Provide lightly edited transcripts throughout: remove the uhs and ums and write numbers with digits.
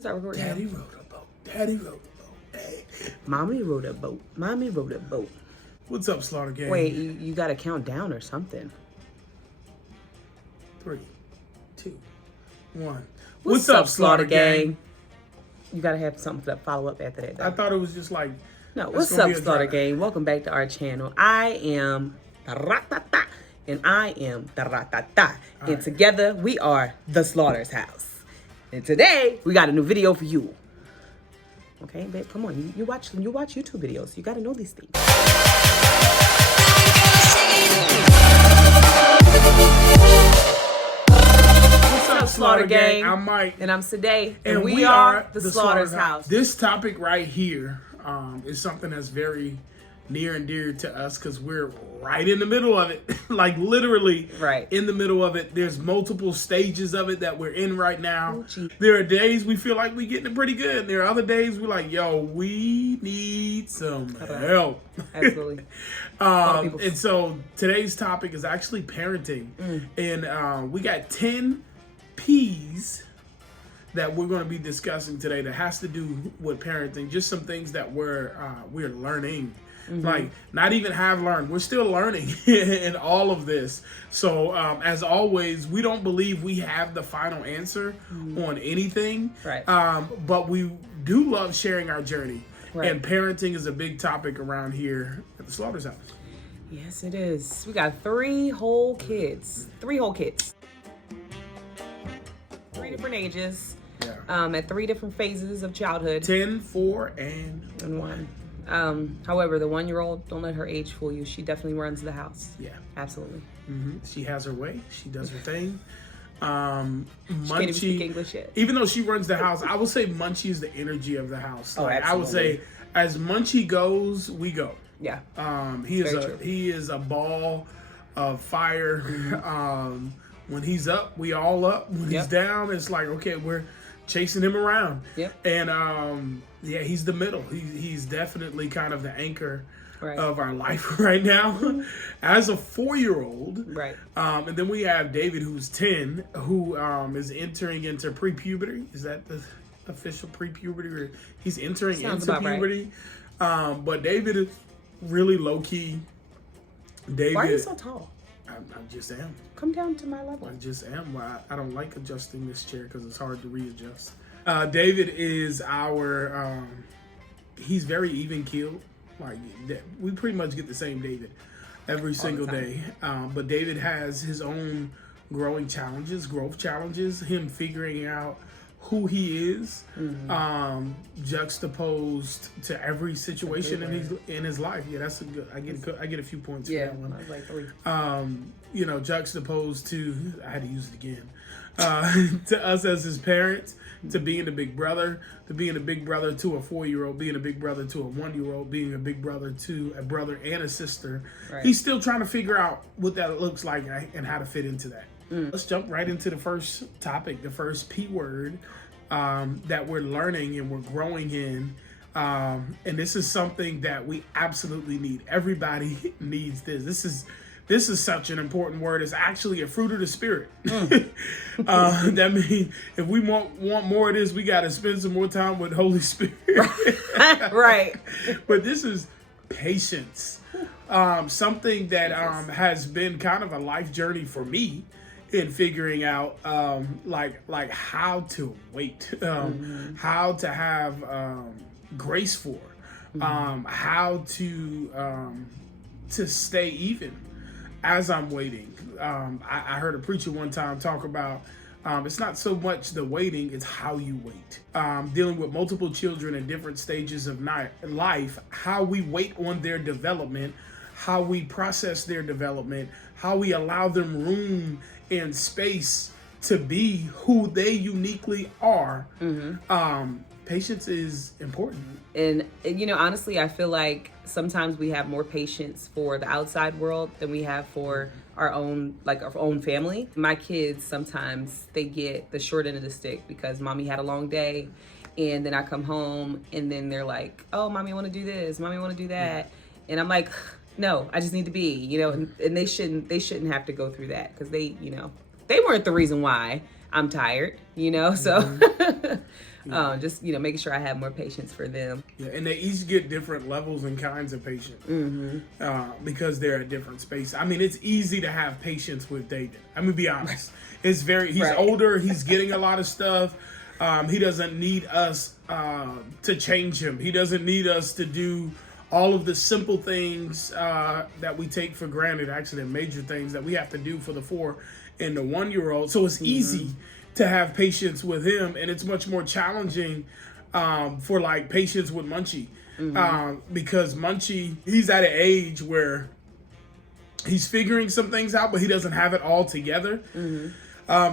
Start recording. Daddy rode a boat. Daddy rode a boat. Hey. Mommy rode a boat. Mommy rode a boat. What's up, Slaughter Gang? Wait, you gotta count down or something. 3, 2, 1. What's up, Slaughter Gang? You gotta have something to follow up after that, though. I thought it was just like... No, what's up, Slaughter Gang? Welcome back to our channel. I am Taratata, and I am Taratata. And together, we are The Slaughter's House. And today, we got a new video for you. Okay, babe, come on. You watch YouTube videos. You gotta know these things. What's up, Slaughter Gang? I'm Mike. And I'm Sadeh. And we are The Slaughter's House. This topic right here is something that's very near and dear to us because we're right in the middle of it. Like literally right in the middle of it. There's multiple stages of it that we're in right now. Oh, there are days we feel like we're getting it pretty good. There are other days we're like, yo, we need some help. Absolutely. And so today's topic is actually parenting. And we got 10 P's that we're going to be discussing today that has to do with parenting. Just some things that we're learning. Like, not even have learned. We're still learning in all of this. So, as always, we don't believe we have the final answer on anything. Right. But we do love sharing our journey. Right. And parenting is a big topic around here at the Slaughter's House. Yes, it is. We got 3 whole kids. 3 whole kids. 3 different ages. Yeah. At 3 different phases of childhood. 10, 4, and 1. However, the 1-year-old, don't let her age fool you. She definitely runs the house. Yeah. Absolutely. She has her way. She does her thing. She can't even speak English yet. Even though she runs the house, I would say Munchie is the energy of the house. Oh, like, absolutely. I would say, as Munchie goes, we go. Yeah. He is a ball of fire. When he's up, we all up. When he's down, it's like, okay, we're chasing him around. Yep. And yeah, he's the middle. He's definitely kind of the anchor of our life right now. As a 4-year-old. Right. And then we have David, who's 10, who is entering into pre-puberty. Is that the official pre-puberty? Or he's entering into puberty. Right. But David is really low-key. David, why are you so tall? I just am. Come down to my level. I just am. I don't like adjusting this chair because it's hard to readjust. David is our, he's very even-keeled. Like, we pretty much get the same David every single day. But David has his own growth challenges, him figuring out who he is, juxtaposed to every situation in his life. Yeah, that's a good. I get a few points for that one. I was like 3. Juxtaposed to, I had to use it again, to us as his parents, to being a big brother, to being a big brother to a 4-year-old, being a big brother to a 1-year-old, being a big brother to a brother and a sister. Right. He's still trying to figure out what that looks like and how to fit into that. Let's jump right into the first topic, the first P word that we're learning and we're growing in. And this is something that we absolutely need. Everybody needs this. This is such an important word. It's actually a fruit of the spirit. That means if we want more of this, we got to spend some more time with Holy Spirit. Right. But this is patience. Something that has been kind of a life journey for me in figuring out like how to wait, how to have grace for, how to stay even as I'm waiting. I heard a preacher one time talk about it's not so much the waiting, it's how you wait. Dealing with multiple children in different stages of life, how we wait on their development, how we process their development, how we allow them room and space to be who they uniquely are. Patience is important. And honestly, I feel like sometimes we have more patience for the outside world than we have for our own family. My kids, sometimes they get the short end of the stick because mommy had a long day, and then I come home and then they're like, oh, mommy, I want to do this, mommy, I want to do that. And I'm like, no, I just need to be, and they shouldn't have to go through that because they weren't the reason why I'm tired, so Just, making sure I have more patience for them. Yeah, and they each get different levels and kinds of patience because they're at different spaces. I mean, it's easy to have patience with David. I'm gonna be honest. He's Right. older. He's getting a lot of stuff. He doesn't need us to change him. He doesn't need us to do all of the simple things that we take for granted. Actually, the major things that we have to do for the 4 and the 1-year-old. So it's easy to have patience with him, and it's much more challenging for like patience with Munchie because Munchie, he's at an age where he's figuring some things out, but he doesn't have it all together.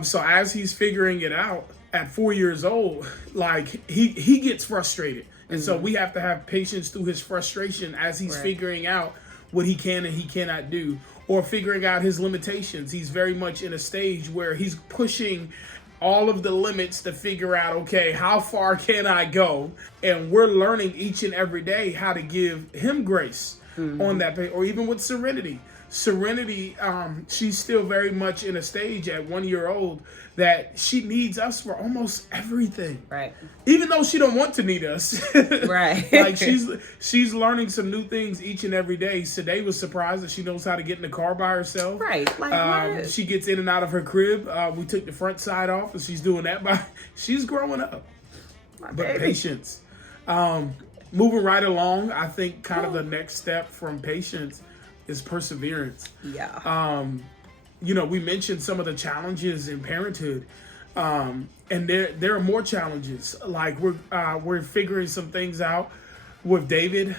So as he's figuring it out at 4 years old, like he gets frustrated. And so we have to have patience through his frustration as he's figuring out what he can and he cannot do, or figuring out his limitations. He's very much in a stage where he's pushing all of the limits to figure out, okay, how far can I go? And we're learning each and every day how to give him grace on that, or even with Serenity. Serenity, she's still very much in a stage at 1 year old that she needs us for almost everything. Right. Even though she don't want to need us. Right. Like she's learning some new things each and every day. Today was surprised that she knows how to get in the car by herself. Right. Like she gets in and out of her crib. We took the front side off, and she's doing that. She's growing up. But patience. Moving right along, I think kind of the next step from patience is perseverance. Yeah. We mentioned some of the challenges in parenthood, and there are more challenges. Like we're figuring some things out with David.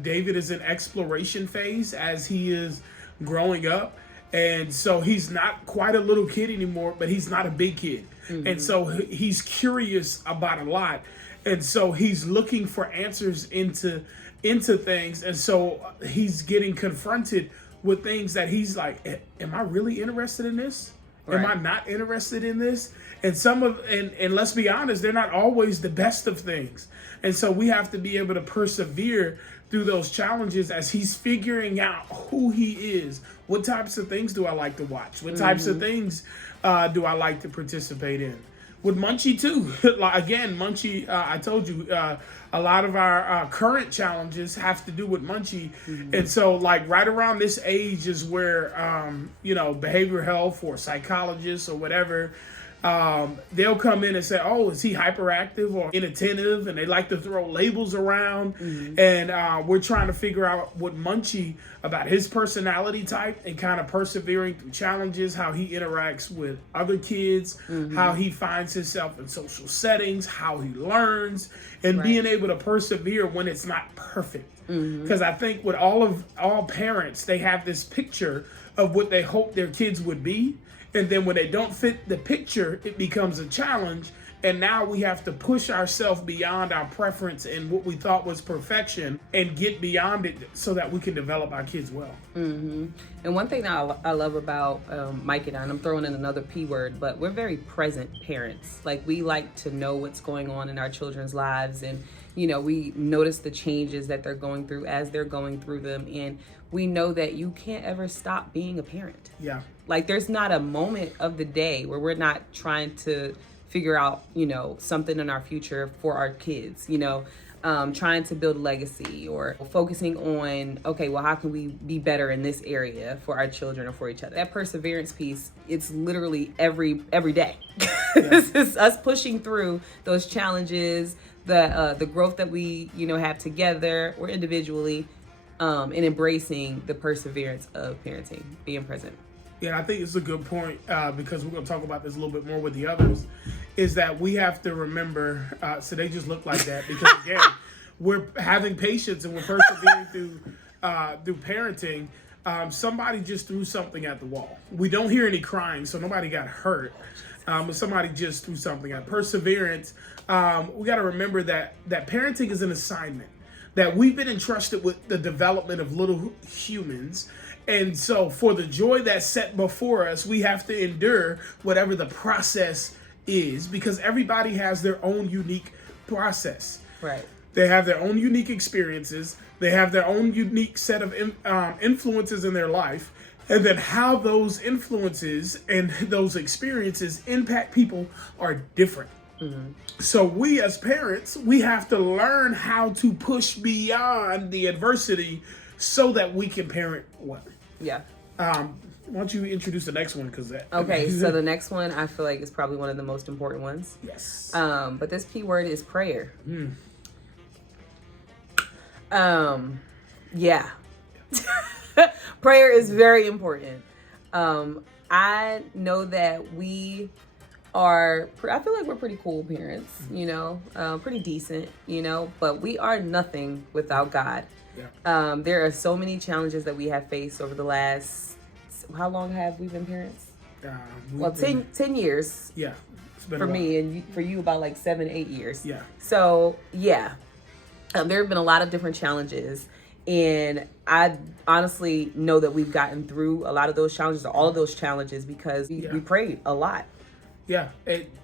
David is in exploration phase as he is growing up, and so he's not quite a little kid anymore, but he's not a big kid, and so he's curious about a lot, and so he's looking for answers into things, and so he's getting confronted with things that he's like, am I really interested in this? Am I not interested in this? And and let's be honest, they're not always the best of things. And so we have to be able to persevere through those challenges as he's figuring out who he is. What types of things do I like to watch? What types of things do I like to participate in? With Munchie too. Again, Munchie, I told you, a lot of our current challenges have to do with Munchie. And so like right around this age is where, behavioral health or psychologists or whatever, they'll come in and say, oh, is he hyperactive or inattentive? And they like to throw labels around. And we're trying to figure out what Munchie, about his personality type and kind of persevering through challenges, how he interacts with other kids, how he finds himself in social settings, how he learns, and being able to persevere when it's not perfect. Because I think with all parents, they have this picture of what they hope their kids would be. And then when they don't fit the picture, it becomes a challenge. And now we have to push ourselves beyond our preference and what we thought was perfection and get beyond it so that we can develop our kids well. And one thing that I love about Mike and I'm throwing in another P word, but we're very present parents. Like we like to know what's going on in our children's lives. And, we notice the changes that they're going through as they're going through them. And we know that you can't ever stop being a parent. Yeah. Like there's not a moment of the day where we're not trying to figure out, something in our future for our kids, trying to build a legacy or focusing on, okay, well, how can we be better in this area for our children or for each other? That perseverance piece, it's literally every day. This is us pushing through those challenges, the growth that we, have together or individually, and embracing the perseverance of parenting, being present. Yeah, I think it's a good point because we're going to talk about this a little bit more with the others, is that we have to remember, so they just look like that because, again, we're having patience and we're persevering through parenting. Somebody just threw something at the wall. We don't hear any crying, so nobody got hurt. But somebody just threw something at perseverance. We got to remember that parenting is an assignment, that we've been entrusted with the development of little humans. And so for the joy that's set before us, we have to endure whatever the process is, because everybody has their own unique process. Right. They have their own unique experiences. They have their own unique set of influences in their life. And then how those influences and those experiences impact people are different. So we as parents, we have to learn how to push beyond the adversity so that we can parent well. Yeah. Why don't you introduce the next one? Okay, so the next one I feel like is probably one of the most important ones. Yes. But this P word is prayer. Yeah. Prayer is very important. I know that I feel like we're pretty cool parents, pretty decent, but we are nothing without God. Yeah. There are so many challenges that we have faced over the last, how long have we been parents? 10 years. Yeah. It's been for a while. me, and for you about like 7-8 years. Yeah. So yeah, there have been a lot of different challenges, and I honestly know that we've gotten through a lot of those challenges, all of those challenges, because we prayed a lot. Yeah,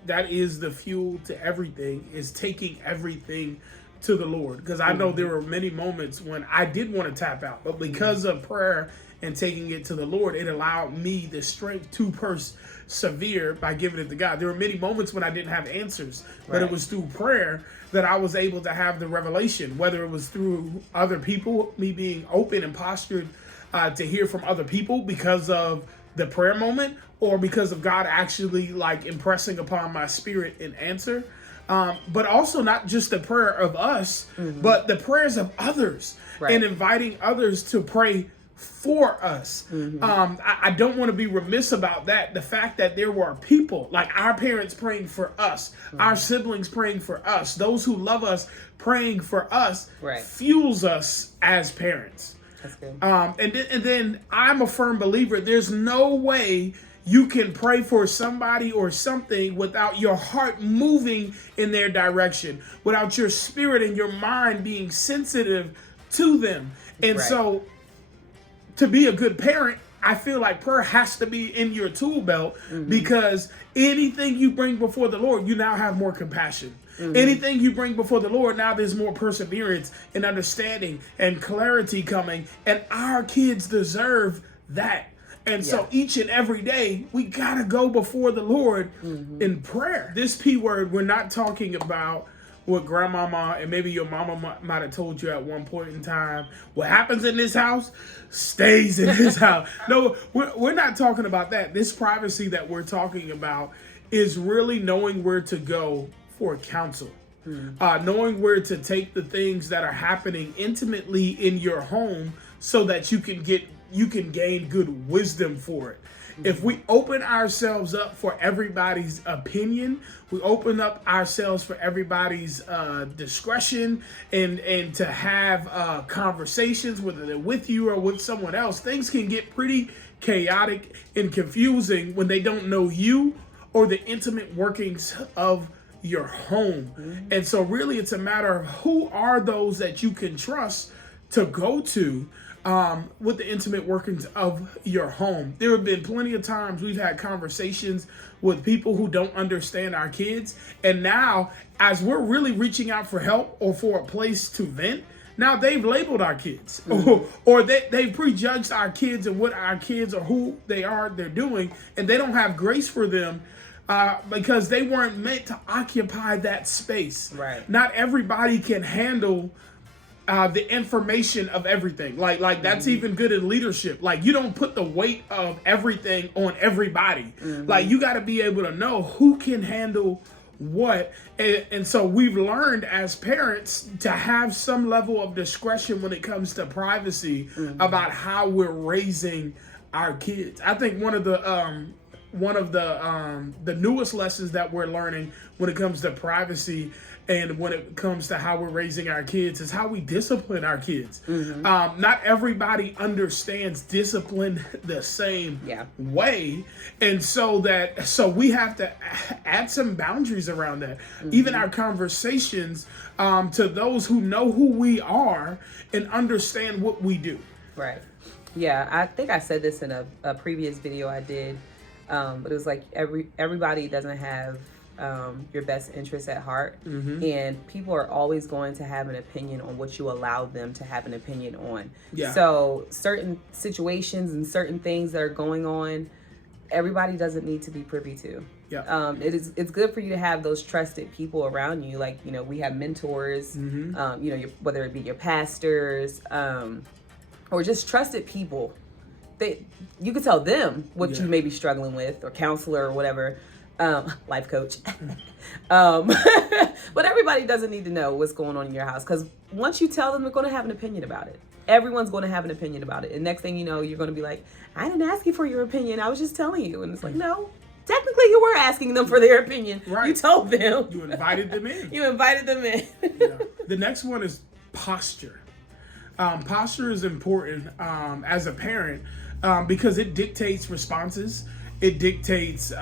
that is the fuel to everything, is taking everything to the Lord. Because I know there were many moments when I did want to tap out, but because of prayer and taking it to the Lord, it allowed me the strength to persevere by giving it to God. There were many moments when I didn't have answers, but it was through prayer that I was able to have the revelation, whether it was through other people, me being open and postured to hear from other people because of the prayer moment, or because of God actually like impressing upon my spirit an answer. But also not just the prayer of us, but the prayers of others, and inviting others to pray for us. I don't want to be remiss about that. The fact that there were people like our parents praying for us, our siblings praying for us, those who love us praying for us, fuels us as parents. That's good. And then I'm a firm believer, there's no way you can pray for somebody or something without your heart moving in their direction, without your spirit and your mind being sensitive to them. And so to be a good parent, I feel like prayer has to be in your tool belt, because anything you bring before the Lord, you now have more compassion. Anything you bring before the Lord, now there's more perseverance and understanding and clarity coming. And our kids deserve that. And so each and every day, we got to go before the Lord in prayer. This P word, we're not talking about what grandmama and maybe your mama might have told you at one point in time. What happens in this house stays in this house. No, we're not talking about that. This privacy that we're talking about is really knowing where to go for counsel. Knowing where to take the things that are happening intimately in your home so that you can gain good wisdom for it. If we open ourselves up for everybody's opinion, we open up ourselves for everybody's discretion and to have conversations, whether they're with you or with someone else, things can get pretty chaotic and confusing when they don't know you or the intimate workings of your home. And so really it's a matter of who are those that you can trust to go to with the intimate workings of your home. There have been plenty of times we've had conversations with people who don't understand our kids. And now, as we're really reaching out for help or for a place to vent, now they've labeled our kids or they've prejudged our kids and what our kids or who they're doing. And they don't have grace for them because they weren't meant to occupy that space. Right. Not everybody can handle the information of everything. Like that's even good in leadership. Like you don't put the weight of everything on everybody. Like you got to be able to know who can handle what. And so we've learned as parents to have some level of discretion when it comes to privacy about how we're raising our kids. I think one of the newest lessons that we're learning when it comes to privacy and when it comes to how we're raising our kids is how we discipline our kids. Not everybody understands discipline the same way. And so we have to add some boundaries around that. Even our conversations to those who know who we are and understand what we do. Right. Yeah, I think I said this in a previous video I did. But it was like everybody doesn't have your best interests at heart, and people are always going to have an opinion on what you allow them to have an opinion on. So certain situations and certain things that are going on, everybody doesn't need to be privy to. Yeah. It's good for you to have those trusted people around you. Like, you know, we have mentors, you know, whether it be your pastors, or just trusted people. You could tell them what you may be struggling with, or counselor or whatever, life coach. But everybody doesn't need to know what's going on in your house, because once you tell them, they're going to have an opinion about it. Everyone's going to have an opinion about it. And next thing you know, you're going to be like, I didn't ask you for your opinion. I was just telling you. And it's like, no, technically you were asking them for their opinion. Right. You told them. You invited them in. You invited them in. Yeah. The next one is posture. Posture is important as a parent because it dictates responses. It dictates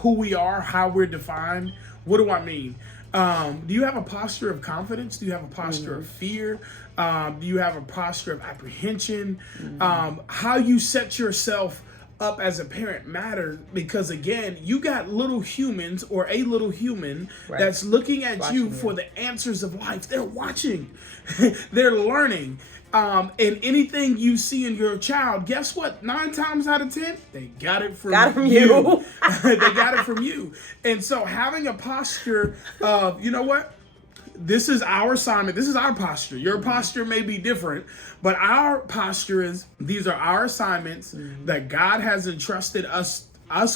who we are, how we're defined. What do I mean? Do you have a posture of confidence? Do you have a posture of fear? Do you have a posture of apprehension? How you set yourself up as a parent matters, because again, you got little humans or a little human that's looking at you for the answers of life. They're watching. They're learning. And anything you see in your child, guess what? 9 times out of 10, they got it from you. They got it from you. And so having a posture of, you know what? This is our assignment. This is our posture. Your posture may be different, but our posture is, these are our assignments that God has entrusted us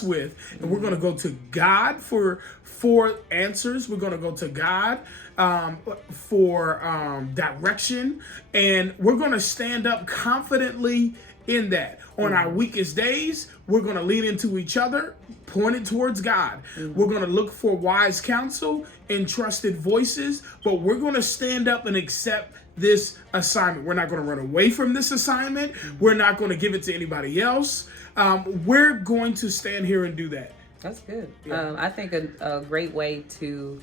with, and we're going to go to God for answers. We're going to go to God for direction, and we're going to stand up confidently in that. On our weakest days, we're going to lean into each other, pointed towards God. We're going to look for wise counsel and trusted voices, but we're going to stand up and accept this assignment. We're not going to run away from this assignment. We're not going to give it to anybody else. We're going to stand here and do that. That's good. Yeah. I think a great way to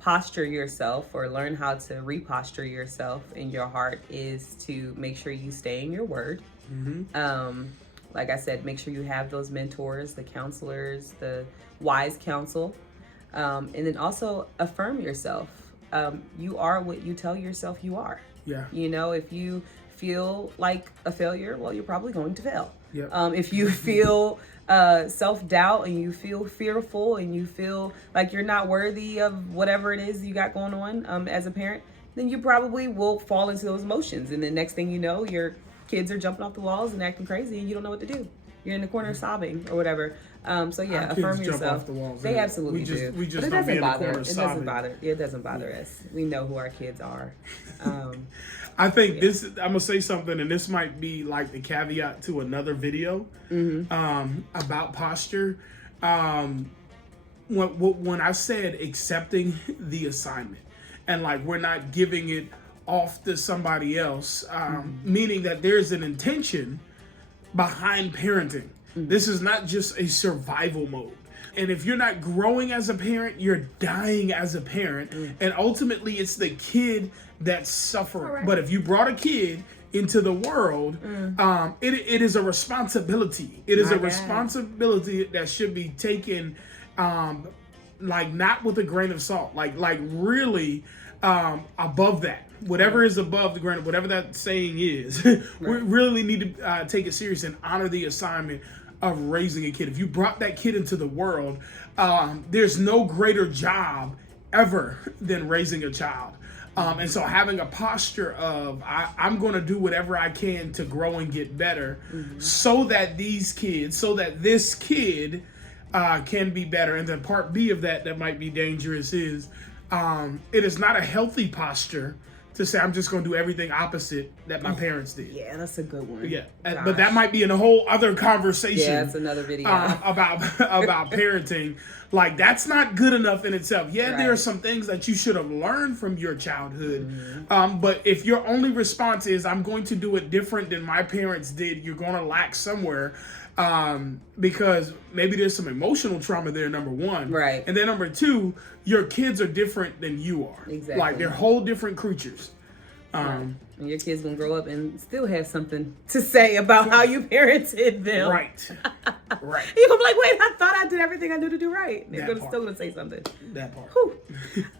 posture yourself, or learn how to reposture yourself in your heart, is to make sure you stay in your word. Like I said, make sure you have those mentors, the counselors, the wise counsel, and then also affirm yourself. You are what you tell yourself you are. Yeah. You know, if you feel like a failure, well, you're probably going to fail. Yep. If you feel self-doubt, and you feel fearful, and you feel like you're not worthy of whatever it is you got going on as a parent, then you probably will fall into those emotions. And the next thing you know, your kids are jumping off the walls and acting crazy, and you don't know what to do. You're in the corner sobbing or whatever. So yeah, Our affirm kids yourself. jump off the walls. They absolutely do. We just but it don't be doesn't in the bother. corner It sobbing. doesn't bother. It doesn't bother us. We know who our kids are. I think this, I'm going to say something, and this might be like the caveat to another video about posture. When I said accepting the assignment, and like we're not giving it off to somebody else, meaning that there's an intention behind parenting. This is not just a survival mode. And if you're not growing as a parent, you're dying as a parent. And ultimately, it's the kid that's suffering. Right. But if you brought a kid into the world, it is a responsibility. It is a responsibility that should be taken, like not with a grain of salt, like really above that. Whatever is above the grain, whatever that saying is, we really need to take it serious and honor the assignment of raising a kid. If you brought that kid into the world, there's no greater job ever than raising a child. And so having a posture of, I'm going to do whatever I can to grow and get better so that this kid can be better. And then part B of that might be dangerous is, it is not a healthy posture to say, I'm just going to do everything opposite that my parents did. Yeah, that's a good one. Yeah, but that might be in a whole other conversation. Yeah, that's another video. About parenting. Like, that's not good enough in itself. Yeah, there are some things that you should have learned from your childhood. But if your only response is, I'm going to do it different than my parents did, you're going to lack somewhere. Because maybe there's some emotional trauma there, number one. Right. And then number two, your kids are different than you are. Exactly. Like, they're whole different creatures. And your kids gonna grow up and still have something to say about how you parented them. Right. Right. You're gonna be like, wait, I thought I did everything I knew to do right. They're still gonna say something. That part. Whew.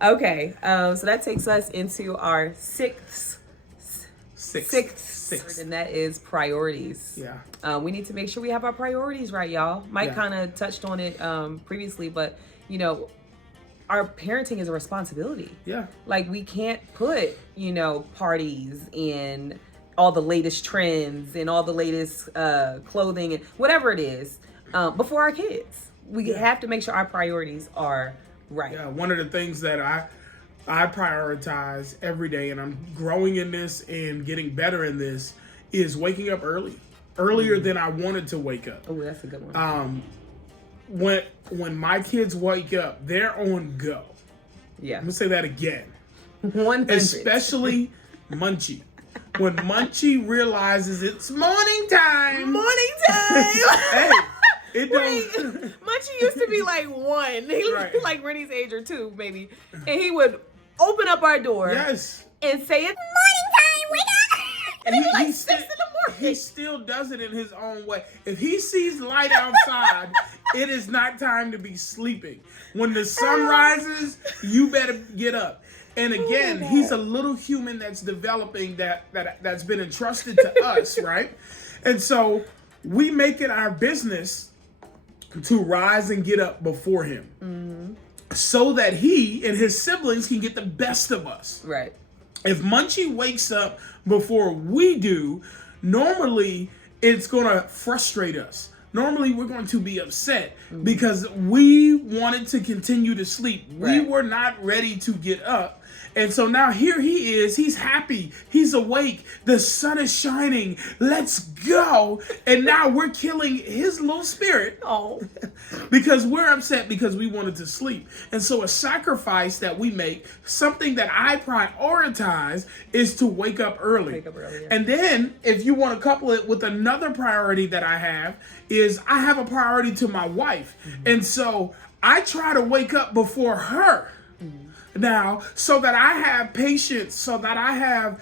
Okay. So that takes us into our sixth Sixth. And that is priorities. Yeah. We need to make sure we have our priorities right, y'all. Mike Yeah. kind of touched on it previously, but you know, our parenting is a responsibility. Yeah. Like we can't put, you know, parties and all the latest trends and all the latest clothing and whatever it is before our kids. We have to make sure our priorities are right. Yeah. One of the things that I prioritize every day, and I'm growing in this and getting better in this, is waking up earlier than I wanted to wake up. Oh, that's a good one. When my kids wake up, they're on go. Yeah. I'm gonna say that again. 100. Especially Munchie. When Munchie realizes it's morning time. Hey, it don't. Munchie used to be like 1. He Right. was like Rennie's age or 2, maybe. And he would open up our door Yes. and say, it's morning time, wake up! And it'd be like 6 in the morning. He still does it in his own way. If he sees light outside, it is not time to be sleeping. When the sun rises, you better get up. And again, he's a little human that's developing that's been entrusted to us, right? And so we make it our business to rise and get up before him, so that he and his siblings can get the best of us. Right. If Munchie wakes up before we do, normally it's going to frustrate us. Normally we're going to be upset because we wanted to continue to sleep. We were not ready to get up. And so now here he is. He's happy. He's awake. The sun is shining. Let's go. And now we're killing his little spirit. Oh. Because we're upset because we wanted to sleep. And so a sacrifice that we make, something that I prioritize, is to wake up early. Wake up early, yeah. And then if you want to couple it with another priority that I have, is I have a priority to my wife. And so I try to wake up before her. Now, so that I have patience, so that I have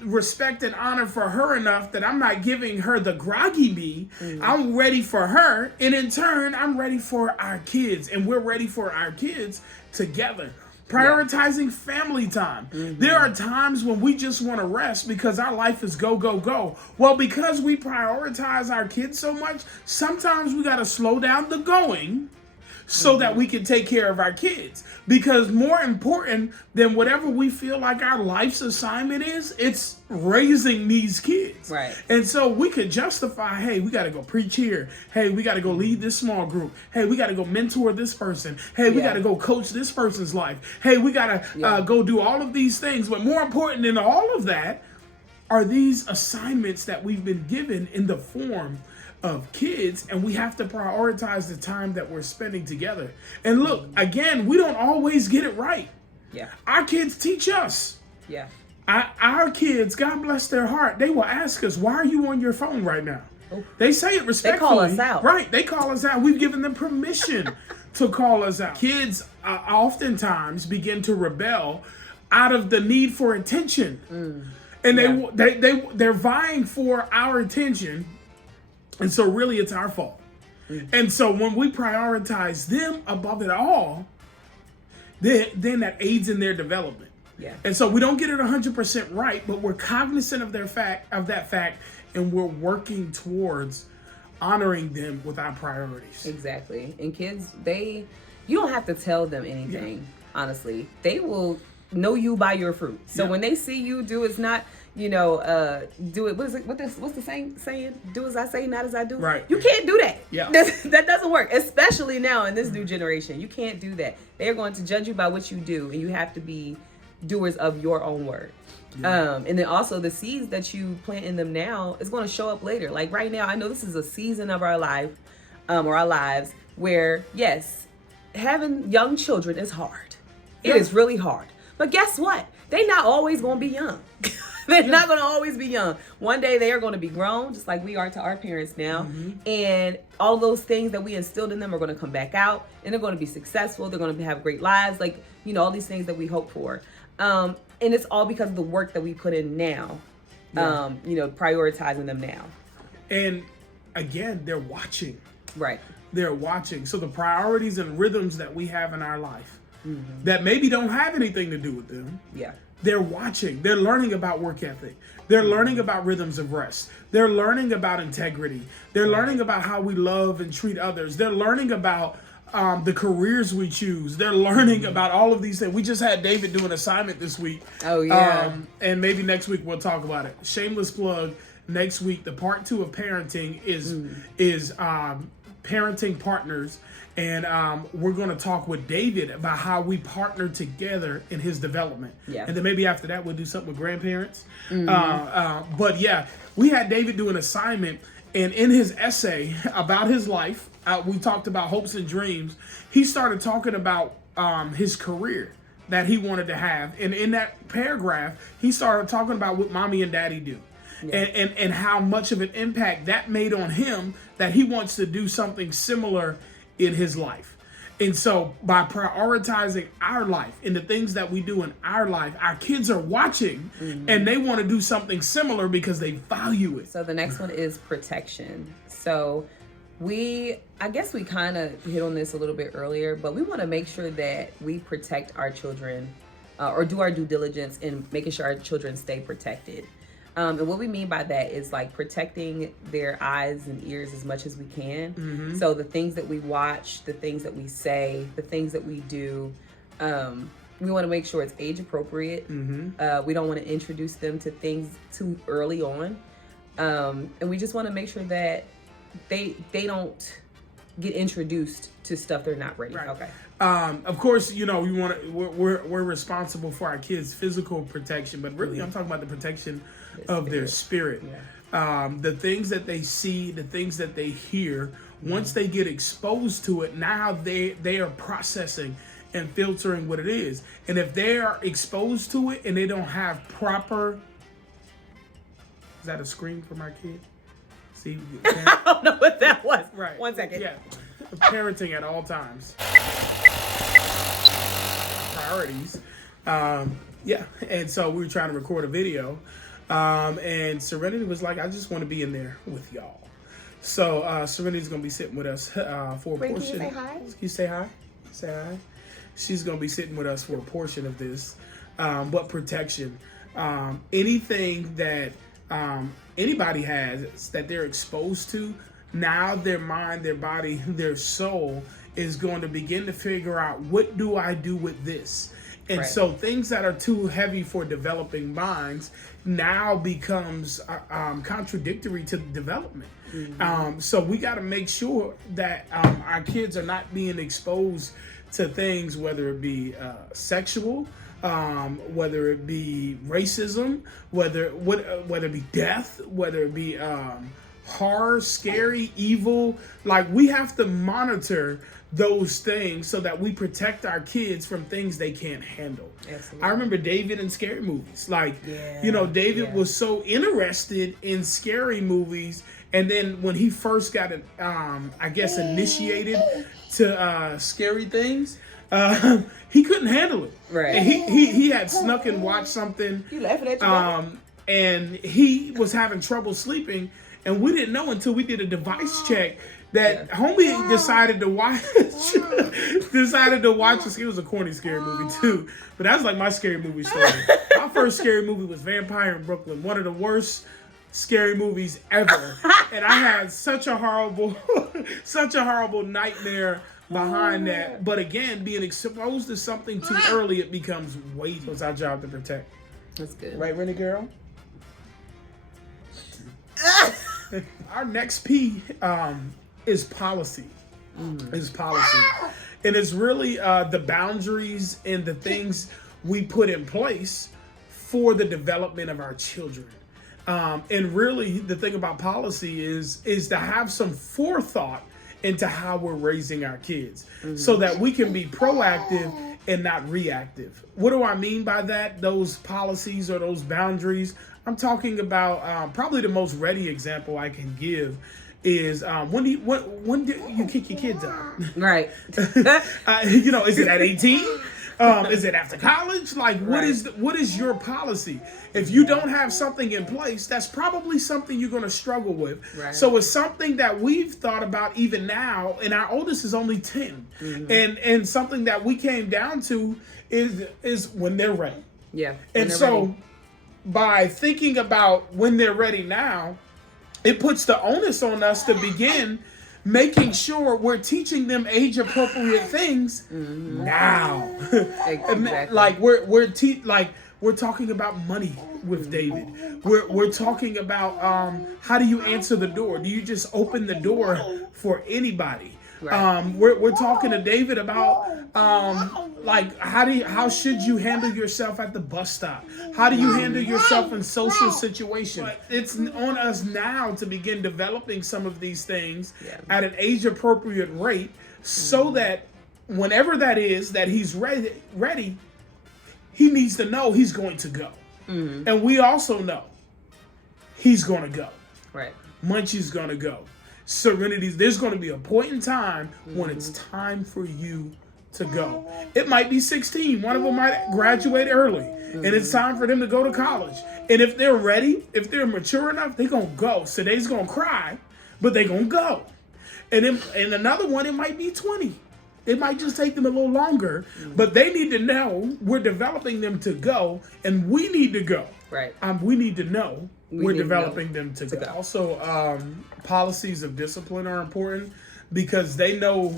respect and honor for her enough that I'm not giving her the groggy me. I'm ready for her, and in turn, I'm ready for our kids, and we're ready for our kids together. Prioritizing family time. There are times when we just want to rest because our life is go, go, go. Well, because we prioritize our kids so much, sometimes we got to slow down the going so that we can take care of our kids. Because more important than whatever we feel like our life's assignment is, it's raising these kids. Right. And so we could justify, hey, we got to go preach here. Hey, we got to go lead this small group. Hey, we got to go mentor this person. Hey, we got to go coach this person's life. Hey, we got to go do all of these things. But more important than all of that are these assignments that we've been given in the form of kids, and we have to prioritize the time that we're spending together. And look, again, we don't always get it right. Yeah. Our kids teach us. Yeah. Our kids, God bless their heart, they will ask us, why are you on your phone right now? Oh. They say it respectfully. They call us out. Right, they call us out. We've given them permission to call us out. Kids oftentimes begin to rebel out of the need for attention. And they're vying for our attention. And so really it's our fault. And so when we prioritize them above it all, then that aids in their development. Yeah. And so we don't get it 100% right, but we're cognizant of that fact, and we're working towards honoring them with our priorities. Exactly. And kids, you don't have to tell them anything, honestly. They will know you by your fruit. So when they see you do, it's not, do it. What's the saying? Do as I say, not as I do. Right. You can't do that. Yeah. That doesn't work, especially now in this new generation. You can't do that. They are going to judge you by what you do, and you have to be doers of your own word. And then also the seeds that you plant in them now is going to show up later. Like right now, I know this is a season of our life, or our lives, where yes, having young children is hard. It is really hard. But guess what? They're not always going to be young. They're not going to always be young. One day they are going to be grown, just like we are to our parents now. And all those things that we instilled in them are going to come back out, and they're going to be successful. They're going to have great lives, like, all these things that we hope for. And it's all because of the work that we put in now, prioritizing them now. And again, they're watching. Right. They're watching. So the priorities and rhythms that we have in our life that maybe don't have anything to do with them. Yeah. They're watching. They're learning about work ethic. They're learning about rhythms of rest. They're learning about integrity. They're learning about how we love and treat others. They're learning about the careers we choose. They're learning about all of these things. We just had David do an assignment this week. Oh, yeah. And maybe next week we'll talk about it. Shameless plug. Next week, the part 2 of parenting is parenting partners. And we're going to talk with David about how we partner together in his development. Yeah. And then maybe after that, we'll do something with grandparents. But yeah, we had David do an assignment. And in his essay about his life, we talked about hopes and dreams. He started talking about his career that he wanted to have. And in that paragraph, he started talking about what mommy and daddy do. Yeah. And how much of an impact that made on him, that he wants to do something similar in his life. And so by prioritizing our life and the things that we do in our life, our kids are watching and they want to do something similar because they value it. So the next one is protection. So I guess we kind of hit on this a little bit earlier, but we want to make sure that we protect our children or do our due diligence in making sure our children stay protected. And what we mean by that is like protecting their eyes and ears as much as we can. So the things that we watch, the things that we say, the things that we do, we want to make sure it's age appropriate. We don't want to introduce them to things too early on. And we just want to make sure that they don't get introduced to stuff they're not ready. Right. Okay. Of course, you know, we're responsible for our kids' physical protection, but really I'm talking about the protection of their spirit. Yeah. The things that they see, the things that they hear, once they get exposed to it, now they are processing and filtering what it is. And if they are exposed to it and they don't have proper, is that a scream for my kid? See, I don't know what that was. Right. 1 second. Yeah. Parenting at all times. Priorities. Yeah. And so we were trying to record a video. And Serenity was like, I just want to be in there with y'all. So Serenity's going to be sitting with us for a portion. Can you say hi? Can you say hi? Say hi. She's going to be sitting with us for a portion of this. But protection. Anything that anybody has that they're exposed to, now their mind, their body, their soul is going to begin to figure out, what do I do with this? And right. So things that are too heavy for developing minds now becomes contradictory to development. So we got to make sure that our kids are not being exposed to things, whether it be sexual, whether it be racism, whether it be death, whether it be horror, scary, evil. Like, we have to monitor those things so that we protect our kids from things they can't handle. Absolutely. I remember David in scary movies. Like, David was so interested in scary movies. And then when he first got, initiated to scary things, he couldn't handle it. Right. And he had snuck and watched something. You laughing at you? And he was having trouble sleeping. And we didn't know until we did a device check that homie decided to watch. It was a corny scary movie too, but that was like my scary movie story. My first scary movie was Vampire in Brooklyn, one of the worst scary movies ever, and I had such a horrible nightmare behind that. But again, being exposed to something too early, it becomes weighty. It's our job to protect. That's good, right, Rennie girl? Our next P is policy. Is policy. And it's really the boundaries and the things we put in place for the development of our children. And really the thing about policy is to have some forethought into how we're raising our kids so that we can be proactive and not reactive. What do I mean by that? Those policies or those boundaries. I'm talking about probably the most ready example I can give is when do you kick your kids out? Right. Is it at 18? Is it after college? Like, Right. what is your policy? If you don't have something in place, that's probably something you're going to struggle with. Right. So it's something that we've thought about even now, and our oldest is only 10. And something that we came down to is when they're ready. Yeah. And so by thinking about when they're ready now, it puts the onus on us to begin making sure we're teaching them age appropriate things now. Exactly. Like we're talking about money with David. We're talking about how do you answer the door? Do you just open the door for anybody? Right. We're talking to David about like how should you handle yourself at the bus stop? How do you handle yourself in social situations? But it's on us now to begin developing some of these things at an age appropriate rate, so that whenever that is that he's ready, he needs to know he's going to go, and we also know he's going to go. Right. Munchie's going to go. Serenity's, there's going to be a point in time when it's time for you to go. It might be 16. One of them might graduate early, and it's time for them to go to college. And if they're ready, if they're mature enough, they're going to go. So they's going to cry, but they're going to go. And then, and another one, it might be 20. It might just take them a little longer, but they need to know we're developing them to go, and we need to go. Right. We need to know we're need to developing know them to to go. go. Also, policies of discipline are important because they know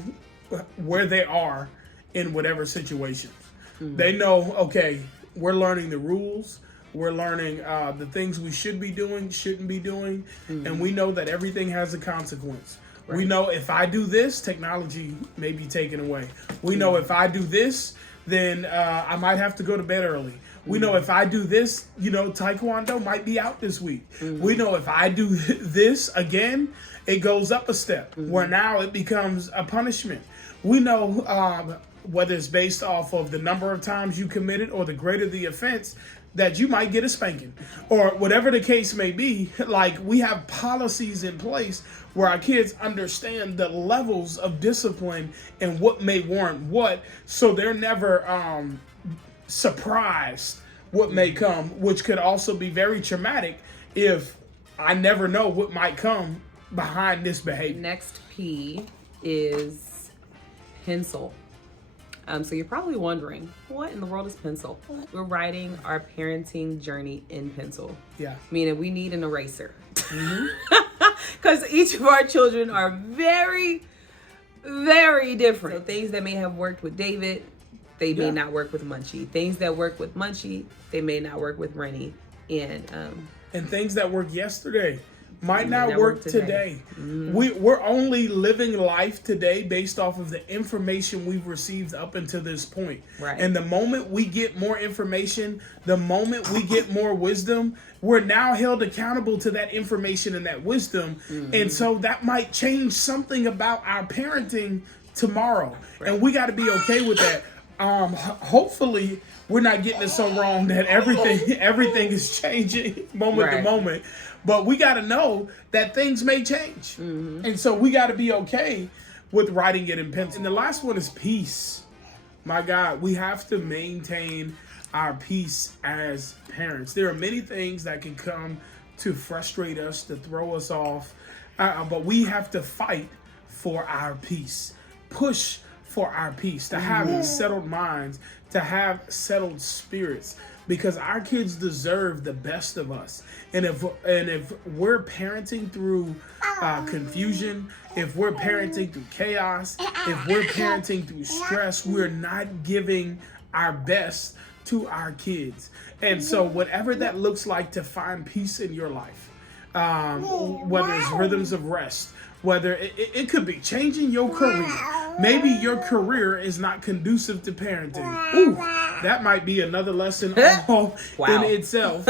where they are in whatever situations. They know, okay, we're learning the rules. We're learning the things we should be doing, shouldn't be doing. And we know that everything has a consequence. Right. We know if I do this, technology may be taken away. We know if I do this, then I might have to go to bed early. We know if I do this, Taekwondo might be out this week. We know if I do this again, it goes up a step, where now it becomes a punishment. We know whether it's based off of the number of times you committed or the greater the offense, that you might get a spanking, or whatever the case may be. Like, we have policies in place where our kids understand the levels of discipline and what may warrant what, so they're never surprised what may come, which could also be very traumatic if I never know what might come behind this behavior. Next P is pencil. So you're probably wondering, what in the world is pencil? We're writing our parenting journey in pencil. Yeah. Meaning we need an eraser. Because each of our children are very, very different. So things that may have worked with David, they may not work with Munchie. Things that work with Munchie, they may not work with Rennie. And things that worked yesterday might not work today. Mm-hmm. We're only living life today based off of the information we've received up until this point. Right. And the moment we get more information, the moment we get more wisdom, we're now held accountable to that information and that wisdom. Mm-hmm. And so that might change something about our parenting tomorrow. Right. And we got to be okay with that. Hopefully we're not getting it so wrong that everything is changing moment to moment. But we got to know that things may change. Mm-hmm. And so we got to be okay with writing it in pencil. And the last one is peace. My God, we have to maintain our peace as parents. There are many things that can come to frustrate us, to throw us off. But we have to fight for our peace. Push for our peace, to have settled minds, to have settled spirits, because our kids deserve the best of us. And if we're parenting through confusion, if we're parenting through chaos, if we're parenting through stress, we're not giving our best to our kids. And so whatever that looks like to find peace in your life, whether it's rhythms of rest, whether it could be changing your career. Maybe your career is not conducive to parenting. Ooh, that might be another lesson all in itself.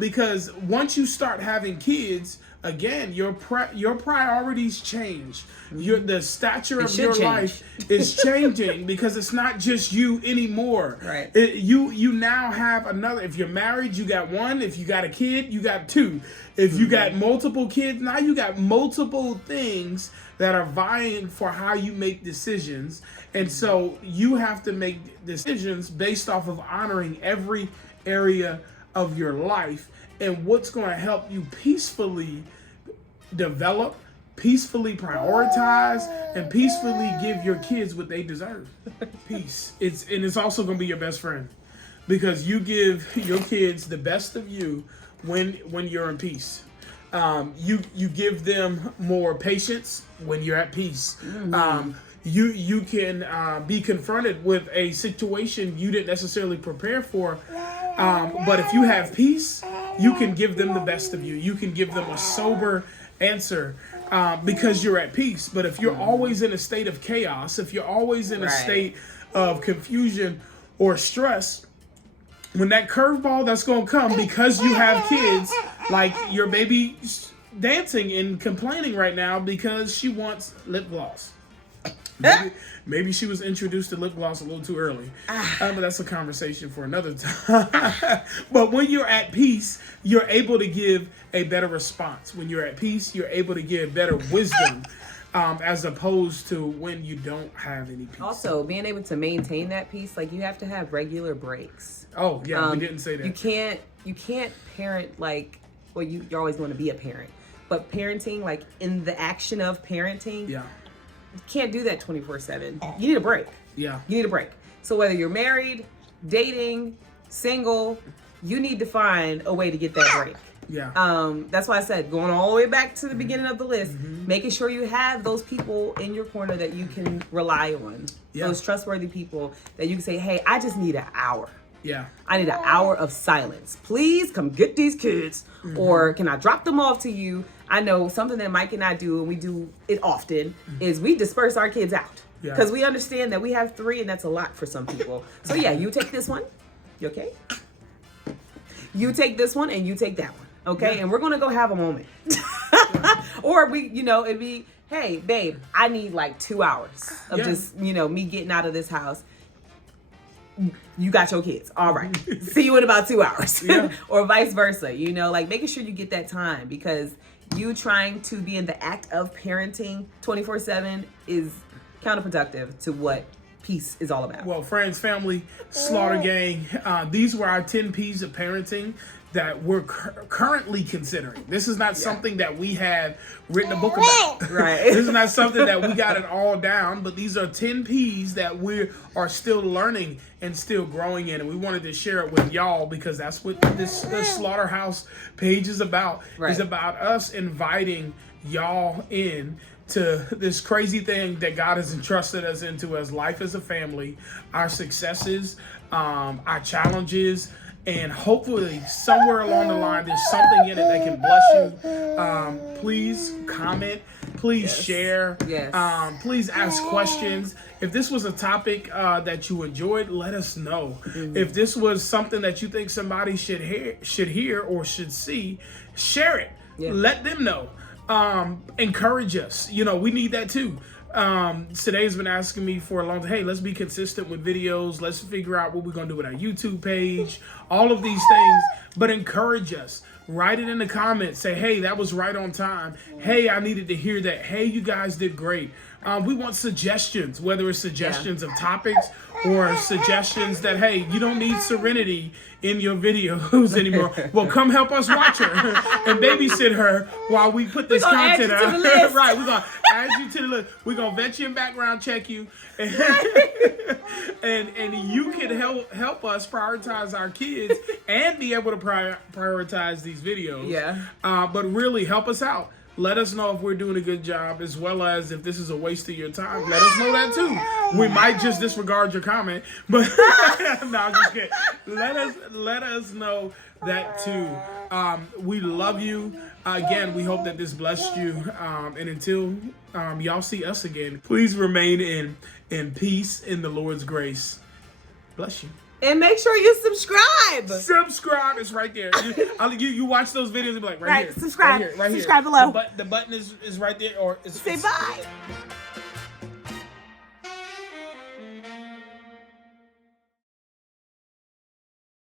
Because once you start having kids, again, your priorities change. The stature of your life is changing because it's not just you anymore. Right. You now have another. If you're married, you got one. If you got a kid, you got two. If you got multiple kids, now you got multiple things that are vying for how you make decisions. And so you have to make decisions based off of honoring every area of your life and what's going to help you peacefully develop, peacefully prioritize, and peacefully give your kids what they deserve. Peace. It's also going to be your best friend, because you give your kids the best of you when you're in peace. You give them more patience when you're at peace. You can be confronted with a situation you didn't necessarily prepare for, but if you have peace, you can give them the best of you. You can give them a sober answer because you're at peace. But if you're always in a state of chaos, if you're always in a state of confusion or stress, when that curveball that's going to come because you have kids, like your baby dancing and complaining right now because she wants lip gloss. Maybe she was introduced to lip gloss a little too early. But that's a conversation for another time. But when you're at peace, you're able to give a better response. When you're at peace, you're able to give better wisdom as opposed to when you don't have any peace. Also, being able to maintain that peace, like you have to have regular breaks. Oh, yeah, we didn't say that. You can't parent like, well, you're always going to be a parent. But parenting, like in the action of parenting, you can't do that 24/7. You need a break. Yeah. You need a break. So whether you're married, dating, single, you need to find a way to get that break. Yeah. That's why I said going all the way back to the beginning of the list, making sure you have those people in your corner that you can rely on. Yeah. Those trustworthy people that you can say, hey, I just need an hour. Yeah. I need an hour of silence. Please come get these kids, or can I drop them off to you? I know something that Mike and I do, and we do it often, is we disperse our kids out. Because we understand that we have 3 and that's a lot for some people. So yeah, you take this one. You okay? You take this one and you take that one. Okay? And we're going to go have a moment. Or it'd be, hey, babe, I need like 2 hours of just, me getting out of this house. You got your kids. All right. See you in about 2 hours. Or vice versa. Like making sure you get that time, because you trying to be in the act of parenting 24/7 is counterproductive to what peace is all about. Well, friends, family, Slaughter Gang, these were our 10 P's of parenting that we're currently considering. This is not something that we have written a book about. Right. This is not something that we got it all down, but these are 10 P's that we are still learning and still growing in. And we wanted to share it with y'all because that's what this Slaughterhouse page is about. Right. It's about us inviting y'all in to this crazy thing that God has entrusted us into as life as a family, our successes, our challenges, and hopefully somewhere along the line there's something in it that can bless you. Please comment, please share, please ask questions. If this was a topic that you enjoyed, let us know. If this was something that you think somebody should hear or should see, share it. Let them know. Encourage us. We need that too. Today's been asking me for a long time, hey, let's be consistent with videos. Let's figure out what we're going to do with our YouTube page, all of these things, but encourage us. Write it in the comments. Say, hey, that was right on time. Hey, I needed to hear that. Hey, you guys did great. We want suggestions, whether it's suggestions of topics or suggestions that, hey, you don't need Serenity in your videos anymore. Well, come help us watch her and babysit her while we put this content out. Right, we're going to add you to the list. We're going to vet you and background check you. And you can help us prioritize our kids and be able to prioritize these videos. But really help us out. Let us know if we're doing a good job, as well as if this is a waste of your time. Let us know that too. We might just disregard your comment, but no, I'm just kidding. Let us know that too. We love you. Again, we hope that this blessed you. And until y'all see us again, please remain in peace in the Lord's grace. Bless you. And make sure you subscribe. Subscribe is right there. You watch those videos and be like, right here. Subscribe. Right here. Subscribe below. The button is right there. Or it's, say bye.